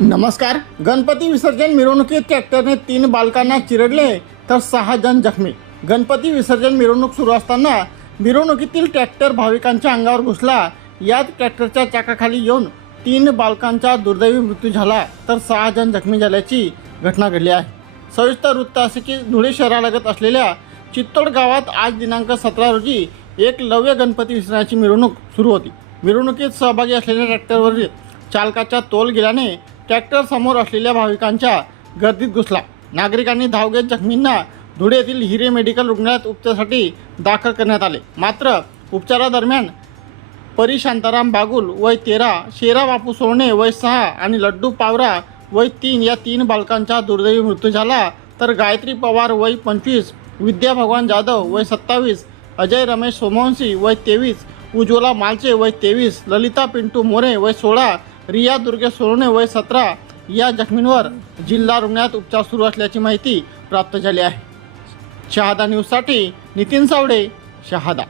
नमस्कार गणपती विसर्जन मिरवणुकीत ट्रॅक्टरने तीन बालकांना चिरडले तर सहा जण जखमी. गणपती विसर्जन मिरवणूक सुरू असताना मिरवणुकीतील ट्रॅक्टर भाविकांच्या अंगावर घुसला. यात ट्रॅक्टरच्या चाकाखाली येऊन तीन बालकांचा दुर्दैवी मृत्यू झाला तर सहा जण जखमी झाल्याची घटना घडली आहे. सविस्तर वृत्त असे की धुळे शहरालगत असलेल्या चित्तोड गावात आज दिनांक सतरा रोजी एक लव्य गणपती विसर्जनाची मिरवणूक सुरू होती. मिरवणुकीत सहभागी असलेल्या ट्रॅक्टरवरील चालकाचा तोल गेल्याने ट्रॅक्टर समोर असलेल्या भाविकांच्या गर्दीत घुसला. नागरिकांनी धाव घेत जखमींना धुळे येथील हिरे मेडिकल रुग्णालयात उपचारासाठी दाखल करण्यात आले. मात्र उपचारादरम्यान परी शांताराम बागुल वय तेरा शेरा बापू सोने वय सहा आणि लड्डू पावरा वय तीन या तीन बालकांचा दुर्दैवी मृत्यू झाला. तर गायत्री पवार वय पंचवीस विद्या भगवान जाधव वय सत्तावीस अजय रमेश सोमवंशी वय तेवीस उज्ज्वला मालचे वय तेवीस ललिता पिंटू मोरे वय सोळा रिया दुर्गे सोरोने वय सतरा या जखमींवर जिल्हा रुग्णालयात उपचार सुरू असल्याची माहिती प्राप्त झाली आहे. शहादा न्यूजसाठी नितीन सावडे शहादा.